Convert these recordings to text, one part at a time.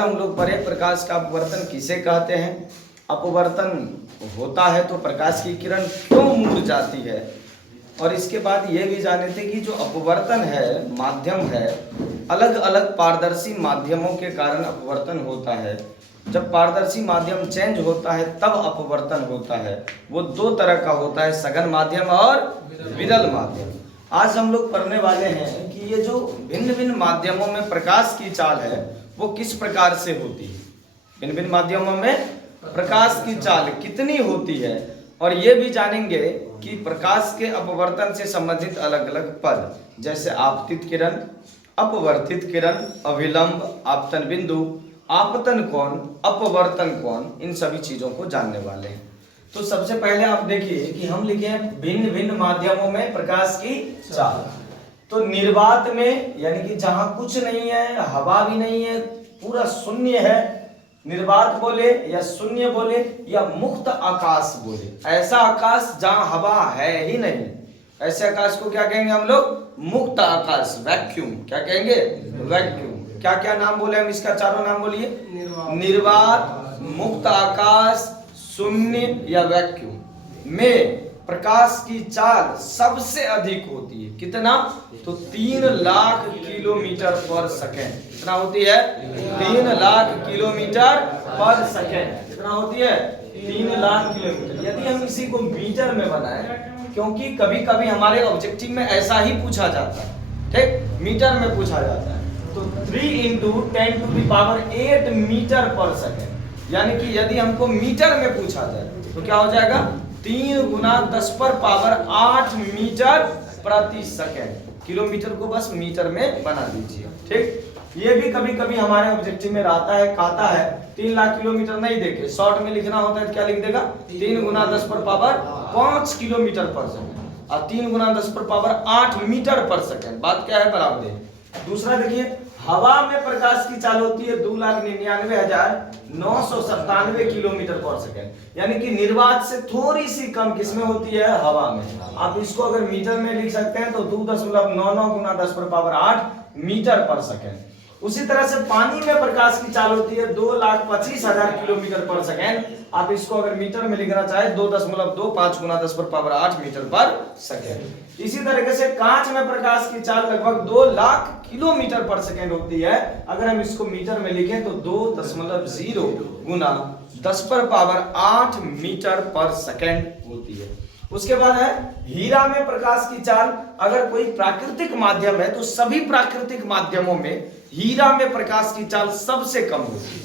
हम लोग पढ़े प्रकाश का अपवर्तन किसे कहते हैं। अपवर्तन होता है तो प्रकाश की किरण क्यों मुड़ जाती है, और इसके बाद ये भी जाने थे कि जो अपवर्तन है माध्यम है, अलग अलग पारदर्शी माध्यमों के कारण अपवर्तन होता है। जब पारदर्शी माध्यम चेंज होता है तब अपवर्तन होता है। वो दो तरह का होता है, सघन माध्यम और विरल माध्यम। आज हम लोग पढ़ने वाले हैं कि ये जो भिन्न भिन्न माध्यमों में प्रकाश की चाल है वो किस प्रकार से होती है। भिन्न भिन्न माध्यमों में प्रकाश की चाल कितनी होती है, और ये भी जानेंगे कि प्रकाश के अपवर्तन से संबंधित अलग अलग पद, जैसे आपतित किरण, अपवर्तित किरण, अभिलंब, आपतन बिंदु, आपतन कोण, अपवर्तन कोण, इन सभी चीजों को जानने वाले हैं। तो सबसे पहले आप देखिए कि हम लिखे हैं भिन्न भिन्न माध्यमों में प्रकाश की चाल। तो निर्वात में यानी कि जहां कुछ नहीं है, हवा भी नहीं है, पूरा शून्य है, निर्वात बोले या शून्य बोले या मुक्त आकाश बोले, ऐसा आकाश जहां हवा है ही नहीं, ऐसे आकाश को क्या कहेंगे हम लोग? मुक्त आकाश, वैक्यूम। क्या कहेंगे? वैक्यूम। क्या क्या नाम बोले हम इसका? चारों नाम बोलिए। निर्वात, मुक्त आकाश, शून्य या वैक्यूम में प्रकाश की चाल सबसे अधिक होती है। कितना? तो 3 लाख किलोमीटर पर सेकेंड। कितना होती है? 3 लाख किलोमीटर पर सेकेंड। कितना होती है? 3 लाख किलोमीटर। यदि हम इसी को मीटर में बनाएं, क्योंकि कभी कभी हमारे ऑब्जेक्टिव में ऐसा ही पूछा जाता है, ठीक, मीटर में पूछा जाता है, तो 3 × 10⁸ मीटर पर सेकेंड। यानी कि यदि हमको मीटर में पूछा जाए तो क्या हो जाएगा? 3 × 10⁸ मीटर प्रति सेकेंड। किलोमीटर को बस मीटर में बना दीजिए, ठीक। ये भी कभी कभी हमारे ऑब्जेक्टिव में रहता है, कहता है 3 लाख किलोमीटर नहीं देके शॉर्ट में लिखना होता है तो क्या लिख देगा? 3 × 10⁵ किलोमीटर पर सेकेंड और 3 × 10⁸ मीटर पर सेकेंड। बात क्या है? बराबर है। दूसरा देखिए, हवा में प्रकाश की चाल होती है 2,99,997 किलोमीटर पर सेकेंड। यानी कि निर्वात से थोड़ी सी कम किसमें होती है? हवा में। आप इसको अगर मीटर में लिख सकते हैं तो 2.99 × 10⁸ मीटर पर सेकेंड। उसी तरह से पानी में प्रकाश की चाल होती है 2,25,000 किलोमीटर पर सेकेंड। आप इसको अगर मीटर में लिखना चाहे 2.25 × 10⁸ मीटर पर सेकेंड। इसी तरीके से कांच में प्रकाश की चाल लगभग 2 लाख किलोमीटर पर सेकेंड होती है। अगर हम इसको मीटर में लिखें तो 2.0 × 10⁸ मीटर पर सेकेंड होती है। उसके बाद है हीरा में प्रकाश की चाल। अगर कोई प्राकृतिक माध्यम है तो सभी प्राकृतिक माध्यमों में हीरा में प्रकाश की चाल सबसे कम होती है।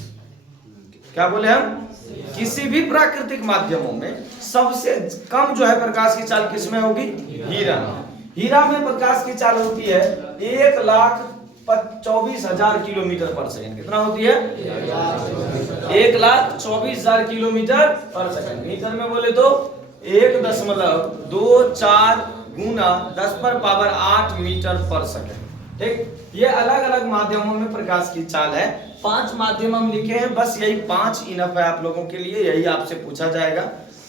क्या बोले हम? किसी भी प्राकृतिक माध्यमों में सबसे कम जो है प्रकाश की चाल किसमें होगी? हीरा। हीरा में प्रकाश की चाल होती है 1,24,000 किलोमीटर पर सेकेंड। कितना होती है? 1,24,000 किलोमीटर पर सेकेंड। मीटर में बोले तो 1.24 × 10⁸ मीटर पर सेकेंड, ठीक। ये अलग अलग माध्यमों में प्रकाश की चाल है। 5 माध्यम हम लिखे हैं, बस यही 5 इनफ है आप लोगों के लिए। यही आपसे पूछा जाएगा।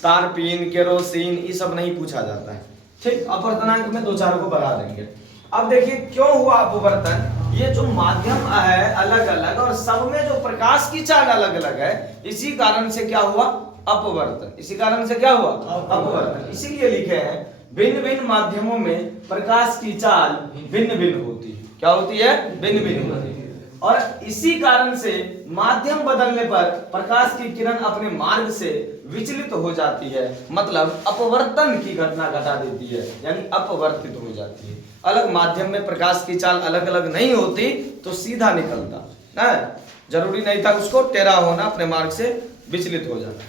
तारपीन, केरोसिन, ये सब नहीं पूछा जाता है, ठीक। अपवर्तनांक में 2-4 को बढ़ा देंगे। अब देखिए क्यों हुआ अपवर्तन। ये जो माध्यम है अलग अलग और सब में जो प्रकाश की चाल अलग अलग है, इसी कारण से क्या हुआ? अपवर्तन। इसी कारण से क्या हुआ? अपवर्तन। इसीलिए लिखे हैं भिन्न भिन्न माध्यमों में प्रकाश की चाल भिन्न भिन्न होती है। क्या होती है? भिन्न भिन्न होती है। और इसी कारण से माध्यम बदलने पर प्रकाश की किरण अपने मार्ग से विचलित हो जाती है, मतलब अपवर्तन की घटना घटा देती है, यानी अपवर्तित हो जाती है। अलग माध्यम में प्रकाश की चाल अलग अलग नहीं होती तो सीधा निकलता ना, जरूरी नहीं था उसको टेढ़ा होना, अपने मार्ग से विचलित हो जाना।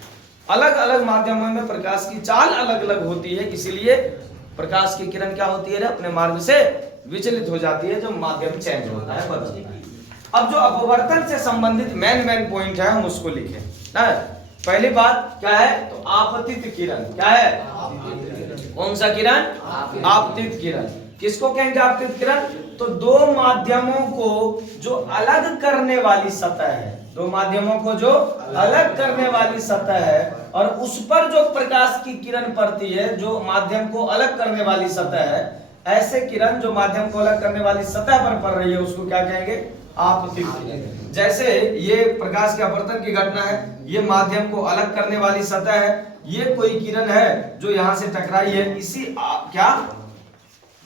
अलग अलग माध्यमों में प्रकाश की चाल अलग अलग होती है, इसीलिए प्रकाश की किरण क्या होती है? अपने मार्ग से विचलित हो जाती है, जो माध्यम चेंज होता है, बदलता है। अब जो अपवर्तन से संबंधित मेन पॉइंट है हम उसको लिखें ना। पहली बात क्या है? तो आपतित किरण। क्या है? कौन सा किरण? आपतित किरण। किसको कहेंगे आपतित किरण? तो दो माध्यमों को जो अलग करने वाली सतह है, दो माध्यमों को जो अलग करने वाली सतह है और उस पर जो प्रकाश की किरण पड़ती है, जो माध्यम को अलग करने वाली सतह है, ऐसे किरण जो माध्यम को अलग करने वाली सतह पर पड़ रही है उसको क्या कहेंगे? आपतित किरण। जैसे ये प्रकाश के अपवर्तन की घटना है, ये माध्यम को अलग करने वाली सतह है, ये कोई किरण है जो यहां से टकराई है इसी क्या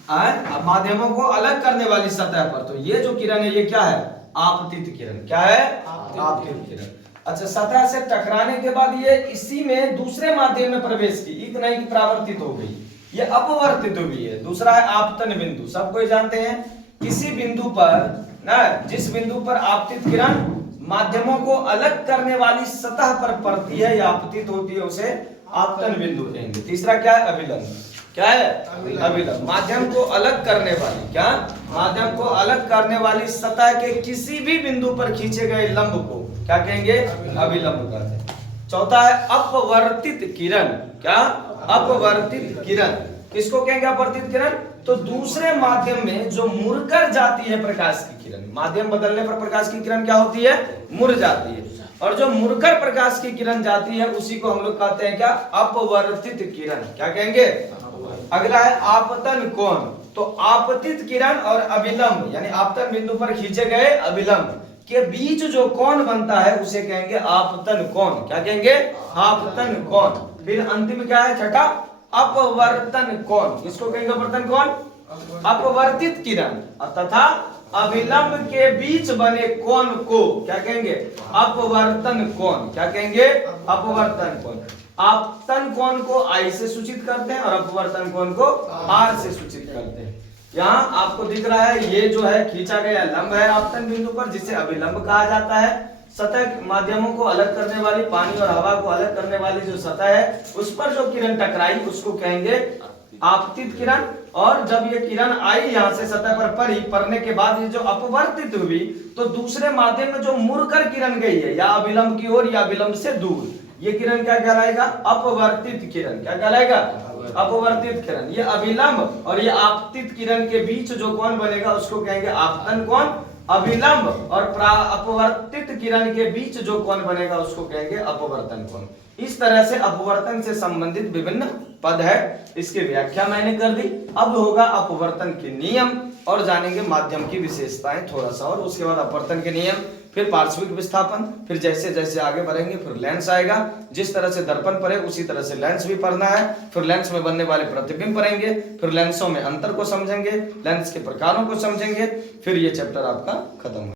माध्यमों को अलग करने वाली सतह पर, तो ये जो किरण है ये क्या है? आपतित किरण। क्या है? आपतित किरण। अच्छा, सतह से टकराने के बाद ये इसी में दूसरे माध्यम में प्रवेश की, इतना ही परावर्तित हो गई, ये अपवर्तित हुई है। दूसरा है आपतन बिंदु। सब कोई जानते हैं किसी बिंदु पर ना, जिस बिंदु पर आपतित किरण माध्यमों को अलग करने वाली सतह पर पड़ती है या आपतित होती है उसे आपतन बिंदु कहेंगे। तीसरा क्या है? अभिलंब। क्या है? अभिलंब। माध्यम को अलग करने वाली, क्या? माध्यम को अलग करने वाली सतह के किसी भी बिंदु पर खींचे गए लंब को क्या कहेंगे? अभिलंब कहते हैं। चौथा है अपवर्तित किरण। क्या? अपवर्तित किरण। किसको कहेंगे अपवर्तित किरण? तो दूसरे माध्यम में जो मुड़कर जाती है प्रकाश की किरण, माध्यम बदलने पर प्रकाश की किरण क्या होती है? मुड़ जाती है, और जो मुड़कर प्रकाश की किरण जाती है उसी को हम लोग कहते हैं क्या? अपवर्तित किरण। क्या कहेंगे? अगला है आपतन कोण। तो आपतित किरण और अभिलंब यानी आपतन बिंदु पर खींचे गए अभिलंब के बीच जो कोण बनता है उसे कहेंगे आपतन कोण। क्या कहेंगे? आपतन कोण। फिर अंतिम क्या है? छठा अपवर्तन कोण। किसको कहेंगे अपवर्तन कोण? अपवर्तित किरण तथा अभिलंब के बीच बने कोण को क्या कहेंगे? अपवर्तन कोण। क्या कहेंगे? अपवर्तन कोण। आपतन कोण को आई से सूचित करते हैं और अपवर्तन कोण को आर से सूचित करते हैं। यहाँ आपको दिख रहा है ये जो है खींचा गया लंब है आपतन बिंदु पर, जिसे अभिलंब कहा जाता है। सतह माध्यमों को अलग करने वाली, पानी और हवा को अलग करने वाली जो सतह है उस पर जो किरण टकराई उसको कहेंगे आपतित किरण। और जब ये किरण आई यहाँ से सतह पर पड़ी, पड़ने के बाद ये जो अपवर्तित हुई तो दूसरे माध्यम में जो मुड़कर किरण गई है या अभिलंब की ओर या अभिलंब से दूर, ये किरण क्या कहलाएगा? अपवर्तित किरण। क्या कहलाएगा? अपवर्तित किरण। ये अभिलंब और ये आपतित किरण के बीच जो कोण बनेगा उसको कहेंगे आपतन कोण। अभिलंब और अपवर्तित किरण के बीच जो कोण बनेगा उसको कहेंगे अपवर्तन कोण। इस तरह से अपवर्तन से संबंधित विभिन्न पद है, इसकी व्याख्या मैंने कर दी। अब होगा अपवर्तन के नियम और जानेंगे माध्यम की विशेषताएं थोड़ा सा, और उसके बाद अपवर्तन के नियम, फिर पार्श्विक विस्थापन, फिर जैसे जैसे आगे बढ़ेंगे फिर लेंस आएगा। जिस तरह से दर्पण पड़े उसी तरह से लेंस भी पढ़ना है। फिर लेंस में बनने वाले प्रतिबिंब पढ़ेंगे, फिर लेंसों में अंतर को समझेंगे, लेंस के प्रकारों को समझेंगे, फिर ये चैप्टर आपका खत्म।